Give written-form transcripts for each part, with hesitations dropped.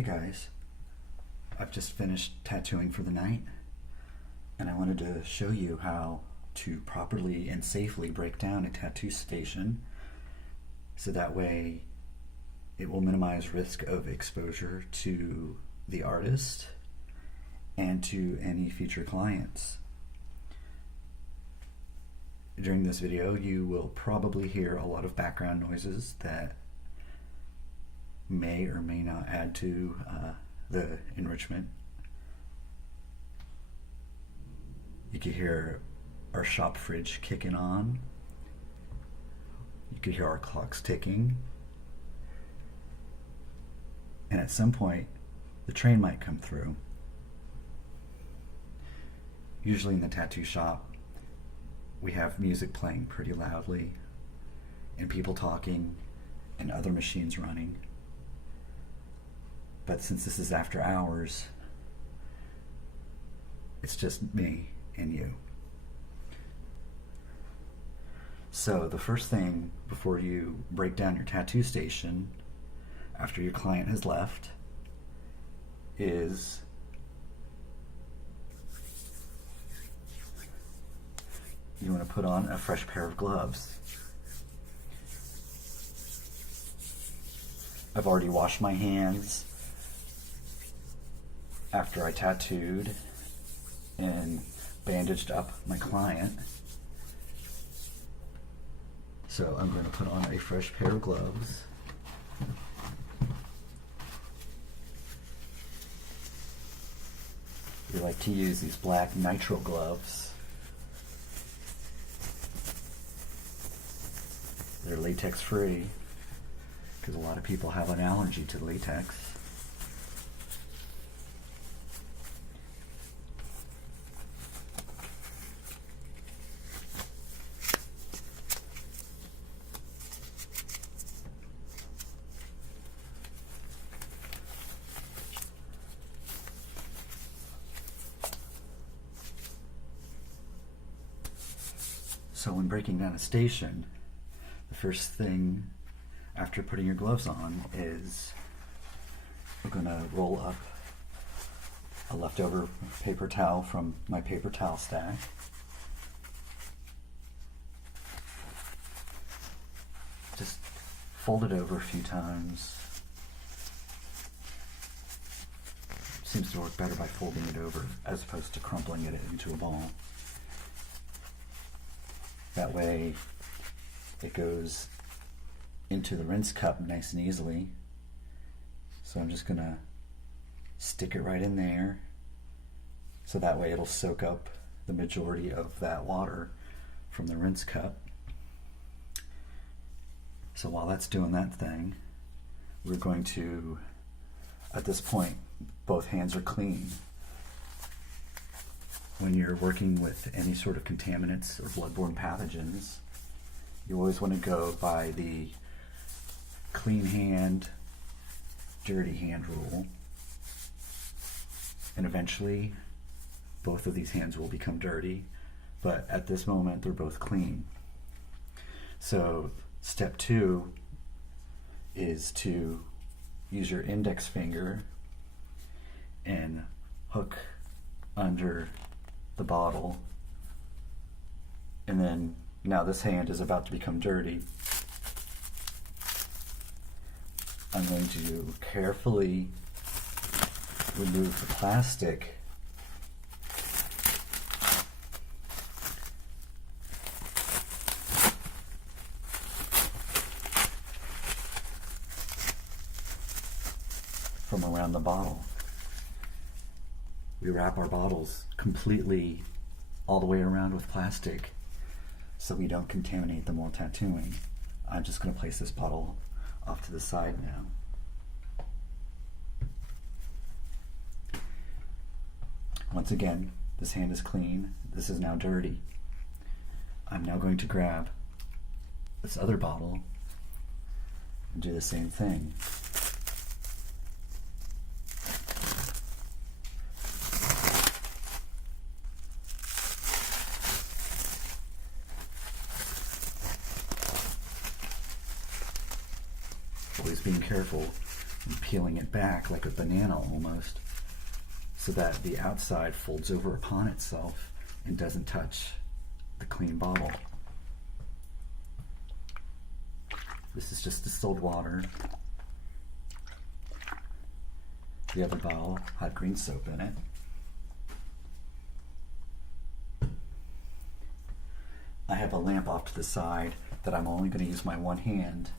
Hey guys, I've just finished tattooing for the night, and I wanted to show you how to properly and safely break down a tattoo station so that way it will minimize risk of exposure to the artist and to any future clients. During this video, you will probably hear a lot of background noises that may or may not add to the enrichment. You could hear our shop fridge kicking on. You could hear our clocks ticking. And at some point, the train might come through. Usually in the tattoo shop, we have music playing pretty loudly, and people talking, and other machines running. But since this is after hours, it's just me and you. So the first thing before you break down your tattoo station after your client has left is you want to put on a fresh pair of gloves. I've already washed my hands after I tattooed and bandaged up my client. So I'm going to put on a fresh pair of gloves. We like to use these black nitrile gloves. They're latex free because a lot of people have an allergy to latex. So when breaking down a station, the first thing after putting your gloves on is we're going to roll up a leftover paper towel from my paper towel stack. Just fold it over a few times. Seems to work better by folding it over as opposed to crumpling it into a ball. That way it goes into the rinse cup nice and easily. So I'm just going to stick it right in there so that way it'll soak up the majority of that water from the rinse cup. So while that's doing that thing, we're going to, at this point, both hands are clean. When you're working with any sort of contaminants or bloodborne pathogens, you always want to go by the clean hand, dirty hand rule. And eventually, both of these hands will become dirty, but at this moment, they're both clean. So step 2 is to use your index finger and hook under the bottle, and then now this hand is about to become dirty. I'm going to carefully remove the plastic from around the bottle. We wrap our bottles completely all the way around with plastic so we don't contaminate them while tattooing. I'm just going to place this bottle off to the side now. Once again, this hand is clean. This is now dirty. I'm now going to grab this other bottle and do the same thing. Always being careful and peeling it back like a banana almost, so that the outside folds over upon itself and doesn't touch the clean bottle. This is just distilled water. The other bottle had green soap in it. I have a lamp off to the side that I'm only going to use my one hand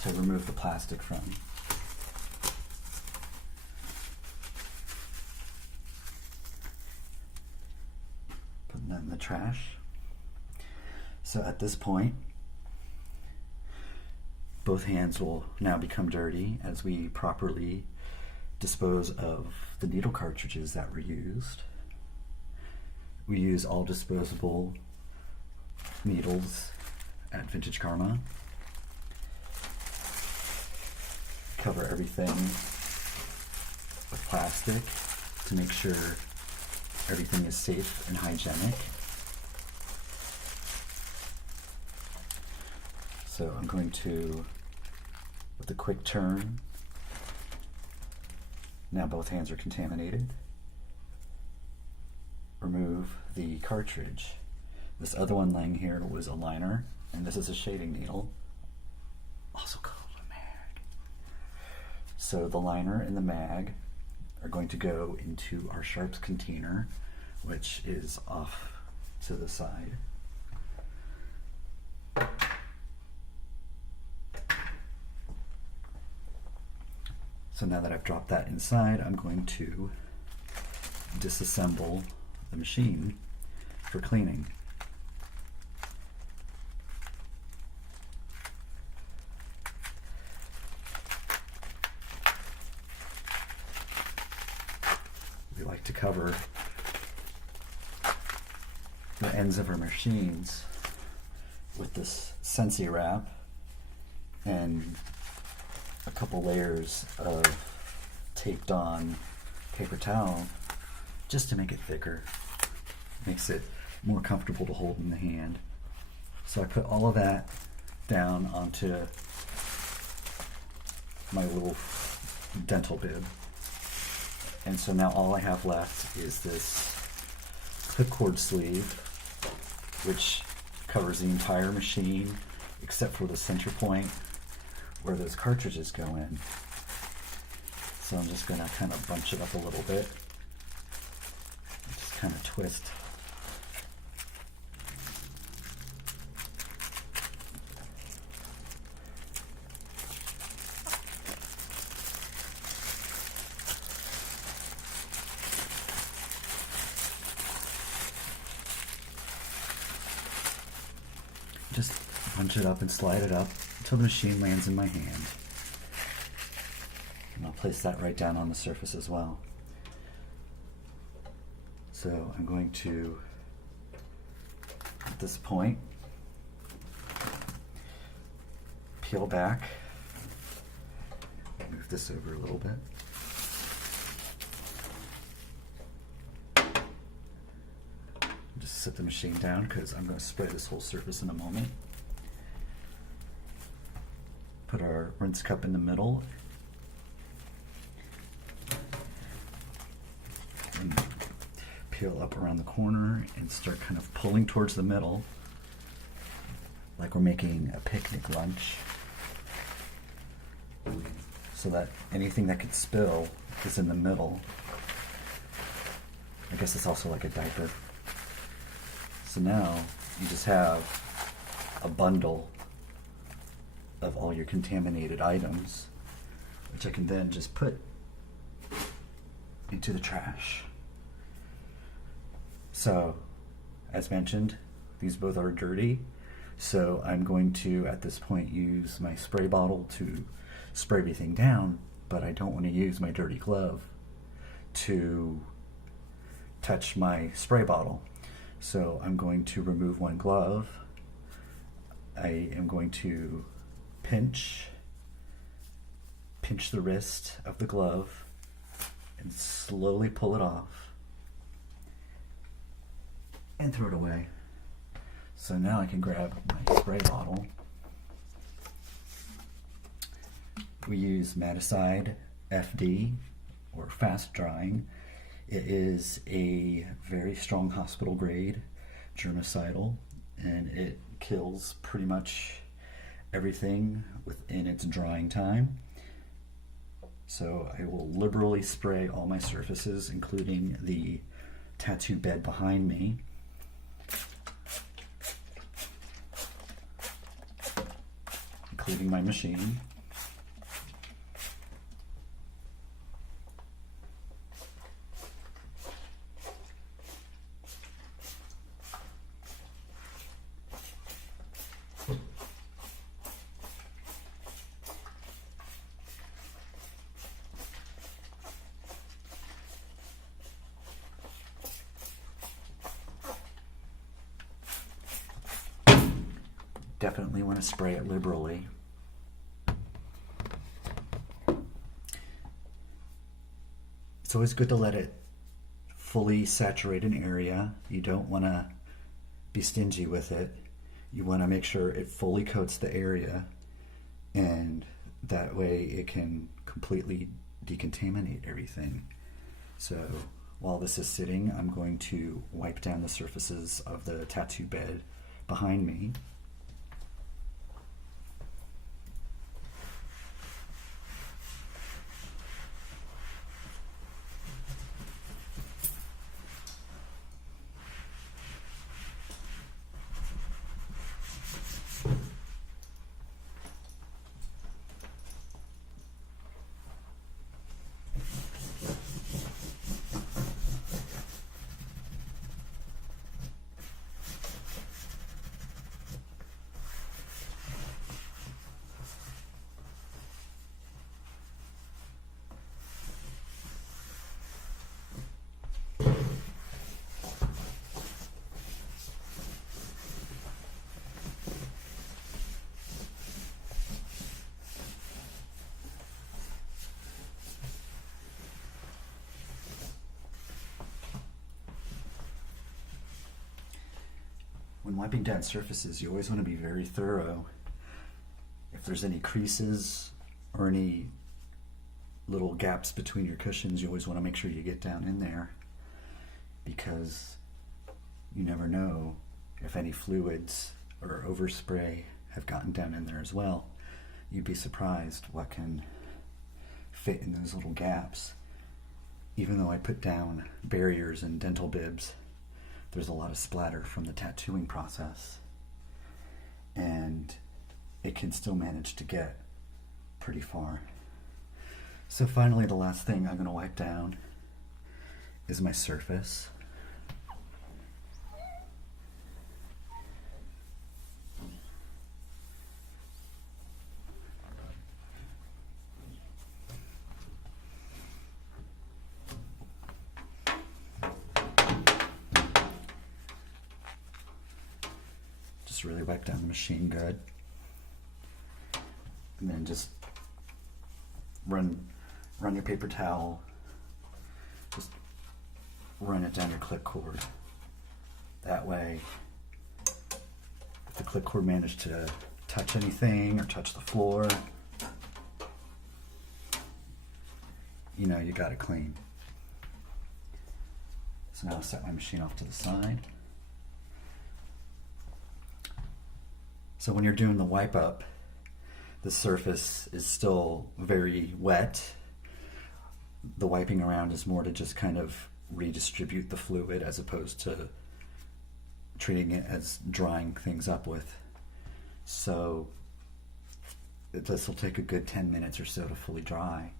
to remove the plastic from. Putting that in the trash. So at this point, both hands will now become dirty as we properly dispose of the needle cartridges that were used. We use all disposable needles at Vintage Karma. Cover everything with plastic to make sure everything is safe and hygienic. So I'm going to, with a quick turn, now both hands are contaminated, remove the cartridge. This other one laying here was a liner, and this is a shading needle, also called a mag. So the liner and the mag are going to go into our sharps container, which is off to the side. So now that I've dropped that inside, I'm going to disassemble the machine for cleaning. We like to cover the ends of our machines with this Sensi wrap and a couple layers of taped on paper towel just to make it thicker. Makes it more comfortable to hold in the hand. So I put all of that down onto my little dental bib. And so now all I have left is this clipcord sleeve, which covers the entire machine except for the center point where those cartridges go in. So I'm just going to kind of bunch it up a little bit. Just kind of twist. Just bunch it up and slide it up until the machine lands in my hand. And I'll place that right down on the surface as well. So I'm going to, at this point, peel back, move this over a little bit. Just set the machine down because I'm going to spray this whole surface in a moment. Put our rinse cup in the middle and peel up around the corner and start kind of pulling towards the middle like we're making a picnic lunch, so that anything that could spill is in the middle. I guess it's also like a diaper. So now you just have a bundle of all your contaminated items, which I can then just put into the trash. So, as mentioned, these both are dirty, so I'm going to, at this point, use my spray bottle to spray everything down, but I don't want to use my dirty glove to touch my spray bottle. So I'm going to remove one glove. I am going to pinch the wrist of the glove and slowly pull it off and throw it away. So now I can grab my spray bottle we use Maticide FD, or fast drying. It is a very strong hospital grade germicidal, and it kills pretty much everything within its drying time. So I will liberally spray all my surfaces, including the tattoo bed behind me. Including my machine. Definitely want to spray it liberally. It's always good to let it fully saturate an area. You don't want to be stingy with it. You want to make sure it fully coats the area, and that way it can completely decontaminate everything. So while this is sitting, I'm going to wipe down the surfaces of the tattoo bed behind me. When wiping down surfaces, you always want to be very thorough. If there's any creases or any little gaps between your cushions, you always want to make sure you get down in there, because you never know if any fluids or overspray have gotten down in there as well. You'd be surprised what can fit in those little gaps. Even though I put down barriers and dental bibs, there's a lot of splatter from the tattooing process, and it can still manage to get pretty far. So finally, the last thing I'm going to wipe down is my surface. Really wipe down the machine good, and then just run your paper towel, just run it down your clip cord. That way, if the clip cord managed to touch anything or touch the floor, you know you got it clean. So now I'll set my machine off to the side. So when you're doing the wipe up, the surface is still very wet. The wiping around is more to just kind of redistribute the fluid as opposed to treating it as drying things up with. So this will take a good 10 minutes or so to fully dry.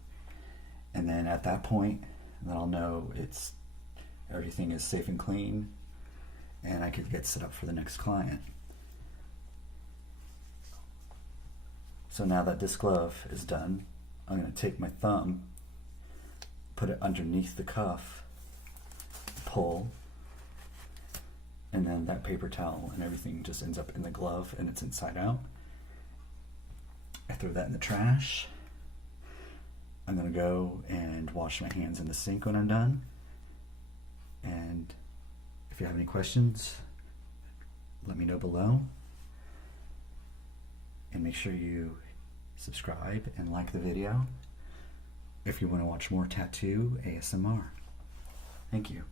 And then at that point, then I'll know everything is safe and clean, and I could get set up for the next client. So now that this glove is done, I'm going to take my thumb, put it underneath the cuff, pull, and then that paper towel and everything just ends up in the glove and it's inside out. I throw that in the trash. I'm going to go and wash my hands in the sink when I'm done. And if you have any questions, let me know below. And make sure you subscribe and like the video if you want to watch more tattoo ASMR. Thank you.